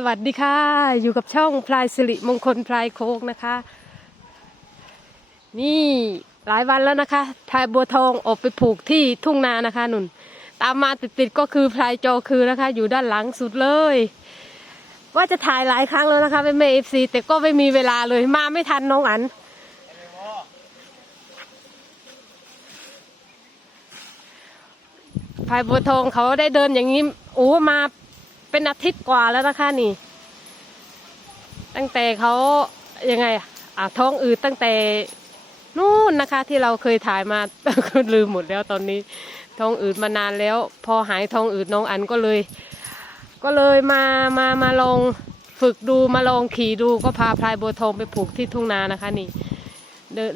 สวัสดีค่ะ อยู่กับช่องพลายสิริมงคลพลายโคกนะคะ นี่หลายวันแล้วนะคะพลายบัวทองออกไปผูกที่ทุ่งนานะคะนุ่น ตามมาติดๆก็คือพลายโจคือนะคะ อยู่ด้านหลังสุดเลย ว่าจะถ่ายหลายครั้งแล้วนะคะเป็นเมเอฟซีแต่ก็ไม่มีเวลาเลยมาไม่ทันน้องอันพลายบัวทองเขาได้เดินอย่างนี้โอ้มา เป็นอาทิตย์กว่าแล้วนะคะนี่ ตั้งแต่เขายังไงอะท้องอืดตั้งแต่นู่นนะคะ ที่เราเคยถ่ายมา ลืมหมดแล้วตอนนี้ ท้องอืดมานานแล้ว พอหายท้องอืดน้องอันก็เลย ก็เลยมามามาลองฝึกดูมาลองขี่ดูก็พาพลายโบทองไปผูกที่ทุ่งนานะคะ นี่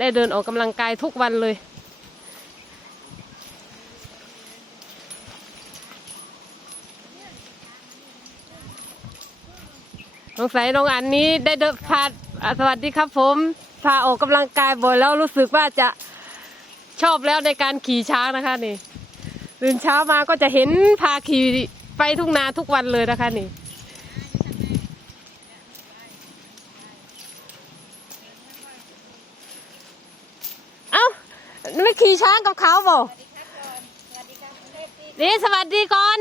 ได้เดินออกกำลังกายทุกวันเลย สงสัยน้องอันนี้ได้เดินพาสวัสดีครับผมพาออกกำลังกายบ่อยแล้วรู้สึกว่าจะชอบแล้วในการขี่ช้างนะคะนี่ตื่นเช้ามาก็จะเห็นพาขี่ไปทุ่งนาทุกวันเลยนะคะนี่เอ้าไม่ขี่ช้างกับเขาบ่นี่สวัสดีก่อน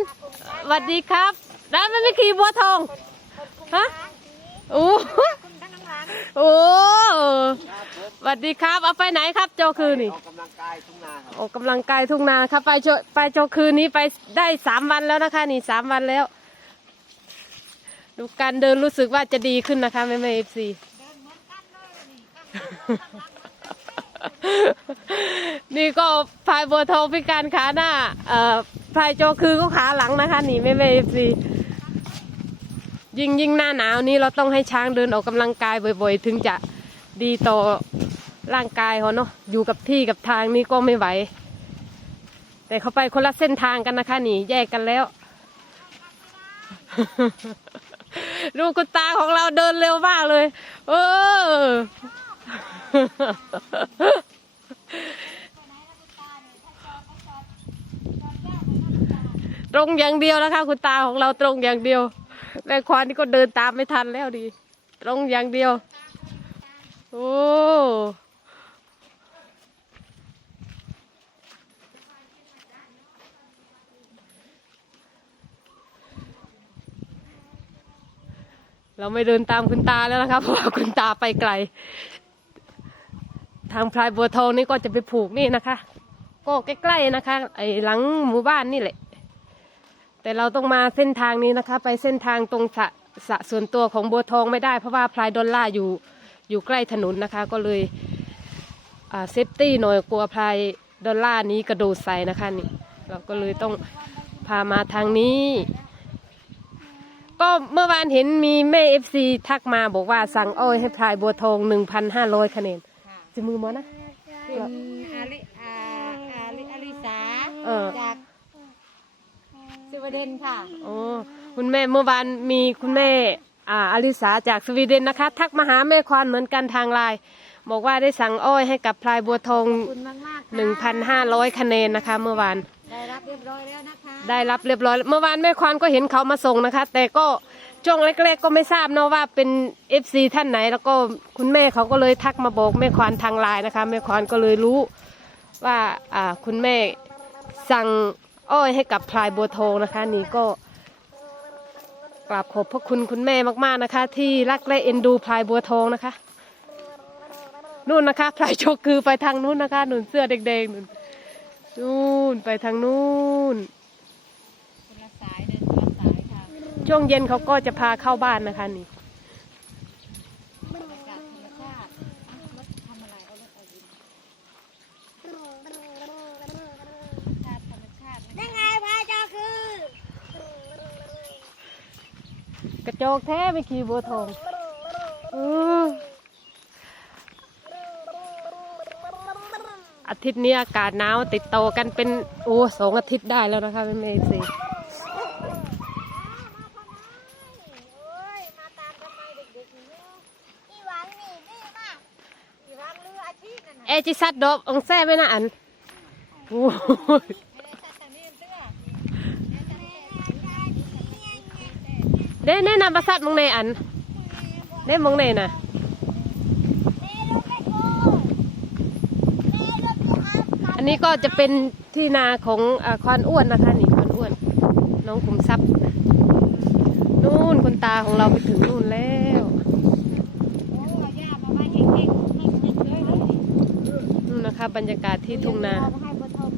สวัสดีครับ แล้วไม่ไม่ขี่บัวทองฮะ โอ้โอ้สวัสดีครับ เอาไปไหนครับโจคือนี่ออกกำลังกายทุ่งนาครับออกกำลังกายทุ่งนาครับไปโจไปโจคืนนี้ไปได้สามวันแล้วนะคะนี่สามวันแล้ว ดูการเดินรู้สึกว่าจะดีขึ้นนะคะแม่แม่เอฟซีนี่ก็พายบัวทองพิการขาหน้าเอ่อพายโจคือก็ขาหลังนะคะนี่แม่แม่เอฟซี ยิ่งยิ่งหน้าหนาวนี้เราต้องให้ช้างเดินออกกำลังกายบ่อย ๆ ถึงจะดีต่อร่างกายเขาเนาะอยู่กับที่กับทางนี้ก็ไม่ไหว แต่เขาไปคนละเส้นทางกันนะคะนี่ แยกกันแล้วดูคุตาของเราเดินเร็วมากเลย เออ ตรงอย่างเดียวนะคะ คุณตาของเราตรงอย่างเดียว แม่ควานนี่ก็เดินตามไม่ทันแล้วดีตรงอย่างเดียว โอ้เราไม่เดินตามคุณตาแล้วนะคะเพราะว่าคุณตาไปไกล ทางพลายบัวทองนี่ก็จะไปผูกนี่นะคะ ก็ใกล้ๆนะคะ ไอ้หลังหมู่บ้านนี่แหละ แต่เราต้องมาเส้นทางนี้นะคะ ไปเส้นทางตรงสระสระส่วนตัวของบัวทองไม่ได้ เพราะว่าพลายดอลล่าร์อยู่อยู่ใกล้ถนนนะคะ ก็เลยอ่าเซฟตี้หน่อยกลัวพลายดอลล่าร์นี้กระโดดใส่นะคะนี่เราก็เลยต้องพามาทางนี้ ก็เมื่อวานเห็นมีแม่เอฟซีทักมาบอกว่าสั่งอ้อยให้พลายบัวทองหนึ่งพันห้าร้อยคะแนนจะมือมอนะเป็นอาลิอาอาลิอาลิสาเออจากส วีเดนค่ะ โอ้คุณแม่เมื่อวานมีคุณแม่อ่าอลิสาจากสวีเดนนะคะ ทักมาหาแม่ควานเหมือนกันทางไลน์บอกว่าได้สั่งอ้อยให้กับพลายบัวทอง ขอบคุณมากมาก1,500 คะแนนนะคะ เมื่อวาน ได้รับเรียบร้อยแล้วนะคะได้รับเรียบร้อย เมื่อวานแม่ควานก็เห็นเขามาส่งนะคะ แต่ก็ช่วงแรกๆก็ไม่ทราบเนาะว่าเป็นเอฟซีท่านไหน แล้วก็คุณแม่เขาก็เลยทักมาบอกแม่ควานทางไลน์นะคะ แม่ควานก็เลยรู้ว่าอ่าคุณแม่สั่ง อ้อยให้กับพลายบัวทองนะคะ นี่ก็กราบขอบพระคุณคุณแม่มากๆนะคะ ที่รักและเอ็นดูพลายบัวทองนะคะนู่นนะคะพลายโชคคือไปทางนู้นนะคะหนุนเสื้อแดงๆนู่นนู่นไปทางนู้นคนละสายเดินคนละสายค่ะช่วงเย็นเขาก็จะพาเข้าบ้านนะคะนี่ บรรยากาศธรรมชาติรถทำอะไรเอารถเอาดินธรรมชาติธรรมชาติยังไงพระเจ้าคือก ระจอกแท้ไม่ขี่บัวทองเอออาทิตย์นี้อากาศหนาวติดต่อกันเป็นโอ้สองอาทิตย์ได้แล้วนะคะเป็นเมสีโอ้ยมาตามทำไมเด็กๆนี่เนอะอีหวังนี่ดื้อมากอีหวังลืออาชีพนั่นน่ะเอจิซัดดอบองแซ่ไว้นะอันโอ้ ไม่ได้ตัดทางนี้เสื้อแดด้แนะนำประสัตว์มองในอันได้มองในน่ะแม่ลูกไปโกแม่ลูกไปหากันอันนี้ก็จะเป็นที่นาของอาควานอ้วนนะคะนี่ควานอ้วน น้องขุมทรัพย์นู่นคนตาของเราไปถึงนู่นแล้วโอ้ยย่ามาบ้านเก่งๆให้ให้เลยเลยนู่นนะคะบรรยากาศที่ทุ่งนา เอให้บ่ทบ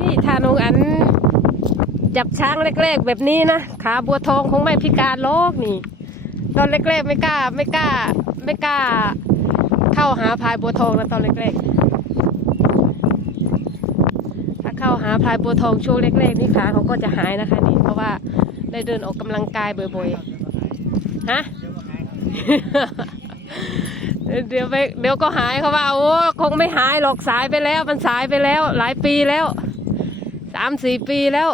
นี่ถ้าน้องอัน จับช้างเล็กๆ แบบนี้นะขาบัวทองคงไม่พิการโลกนี่ ตอนเล็กๆไม่กล้าไม่กล้า ไม่กล้า เข้าหาพลายบัวทองนะตอนเล็กๆ ถ้าเข้าหาพลายบัวทองช่วงเล็กๆนี่ขาเขาก็จะหายนะคะนี่เพราะว่าได้เดินออกกำลังกายบ่อยๆฮะเดี๋ยวไปเดี๋ยวก็หายเขาว่าโอ้คงไม่หายหรอกสายไปแล้ว มันสายไปแล้ว หลายปีแล้วสามสี่ปีแล้ว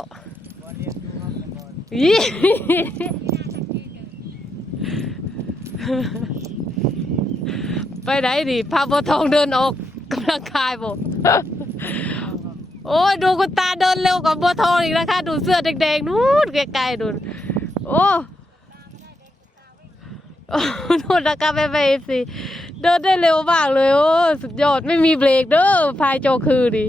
ไปไหนดิพาบัวทองเดินออกกำลังกายบ่โอ้ยดูคุณตาเดินเร็วกว่าบัวทองอีกนะคะ ดูเสื้อแดงๆนู้นไกลๆดูโอ้โอ้นู่นนะคะแม่แม่เอฟซีเดินได้เร็วมากเลย โอ้ สุดยอดไม่มีเบรกเด้อพายโจคือดิ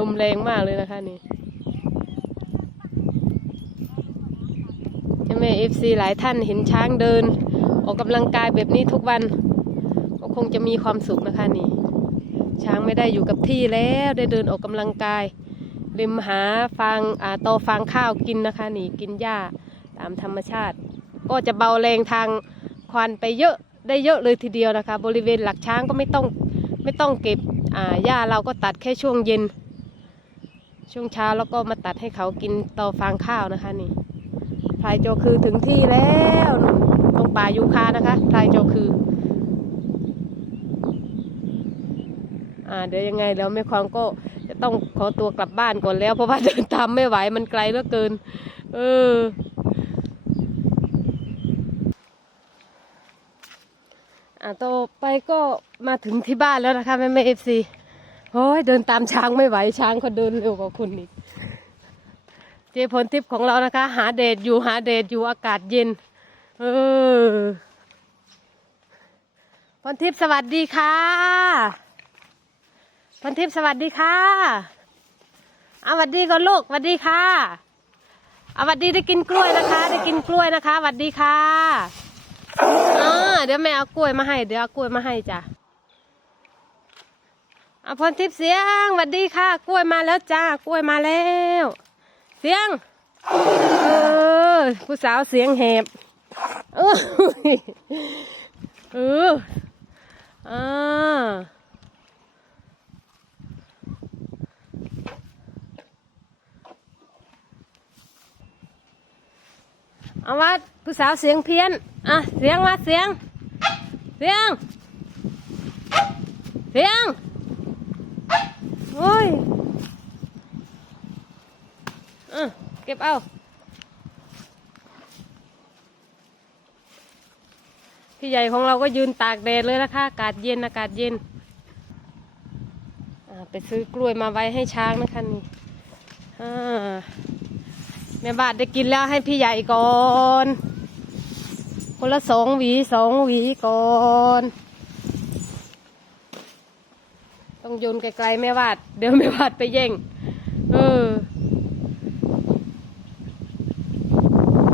ลมแรงมากเลยนะคะนี่แม่เอฟซีหลายท่านเห็นช้างเดิน ออกกำลังกายแบบนี้ทุกวัน ก็คงจะมีความสุขนะคะนี่ ช้างไม่ได้อยู่กับที่แล้วได้เดินออกกำลังกาย ริมหาฟางอ่าตอฟางข้าวกินนะคะนี่กินหญ้าตามธรรมชาติ ก็จะเบาแรงทางควันไปเยอะได้เยอะเลยทีเดียวนะคะ บริเวณหลักช้างก็ไม่ต้องไม่ต้องเก็บอ่าหญ้าเราก็ตัดแค่ช่วงเย็น ช่วงเช้าแล้วก็มาตัดให้เขากินตอฟางข้าวนะคะนี่พลายโจคือถึงที่แล้วตรงป่ายูคานะคะพลายโจคือ อ่าเดี๋ยวยังไงแล้วแม่ควางก็จะต้องขอตัวกลับบ้านก่อนแล้วเพราะว่าเดินตามไม่ไหวมันไกลเหลือเกิน เอออ่าต่อไปก็มาถึงที่บ้านแล้วนะคะแม่แม่เอฟซี โอ้ยเดินตามช้างไม่ไหวช้างเขาเดินเร็วกว่าคุณอีกเจพลทิพย์ของเรานะคะ หาเดทอยู่หาเดทอยู่อากาศเย็น เออพลทิพย์สวัสดีค่ะพนทิพย์สวัสดีค่ะเอาสวัสดีก่อนลูกสวัสดีค่ะเอาสวัสดีได้กินกล้วยนะคะ ได้กินกล้วยนะคะสวัสดีค่ะอ่าเดี๋ยวแม่เอากล้วยมาให้เดี๋ยวเอากล้วยมาให้จ้ะ อาพรทิพย์เสียงสวัสดีค่ะ กล้วยมาแล้วจ้ากล้วยมาแล้ว เสียง เออ ผู้สาวเสียงแหบเออเอออ่าเอาว่าผู้สาวเสียงเพี้ยน อะ เสียงมาเสียง เสียง เสียง โอ้ยอะเก็บเอาพี่ใหญ่ของเราก็ยืนตากแดดเลยนะคะอากาศเย็นอากาศเย็นไปซื้อกล้วยมาไว้ให้ช้างนะคะนี่แม่บาทได้กินแล้วให้พี่ใหญ่ก่อน คนละสองหวีสองหวีก่อน ต้องโยนไกลๆแม่วาด เดี๋ยวแม่วาดไปแย่ง เออ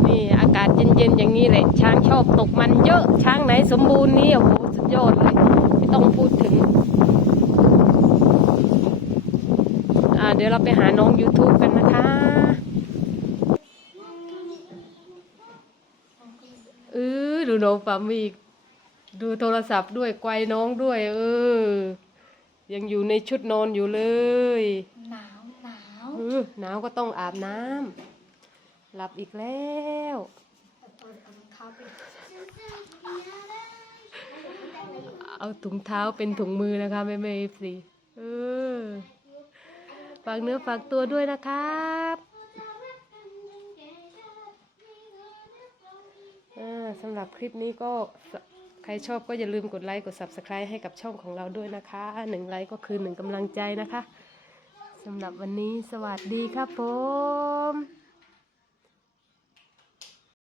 นี่อากาศเย็นๆอย่างนี้แหละ ช้างชอบตกมันเยอะ ช้างไหนสมบูรณ์นี่โอ้โหสุดยอดเลย ไม่ต้องพูดถึง อ่า เดี๋ยวเราไปหาน้อง YouTube กันนะคะเออดูน้องปั๊มอีกดูโทรศัพท์ด้วยไกวน้องด้วย เออ ยังอยู่ในชุดนอนอยู่เลย หนาวหนาวเออหนาวก็ต้องอาบน้ำหลับอีกแล้วเอาถุงเท้าเป็นถุงมือนะคะแม่แม่เอฟซีเออฝากเนื้อฝากตัวด้วยนะครับอ่าสำหรับคลิปนี้ก็ส ใครชอบก็อย่าลืมกดไลค์กด subscribe ให้กับช่องของเราด้วยนะคะหนึ่งไลค์ก็คือหนึ่งกำลังใจนะคะสำหรับวันนี้สวัสดีครับผม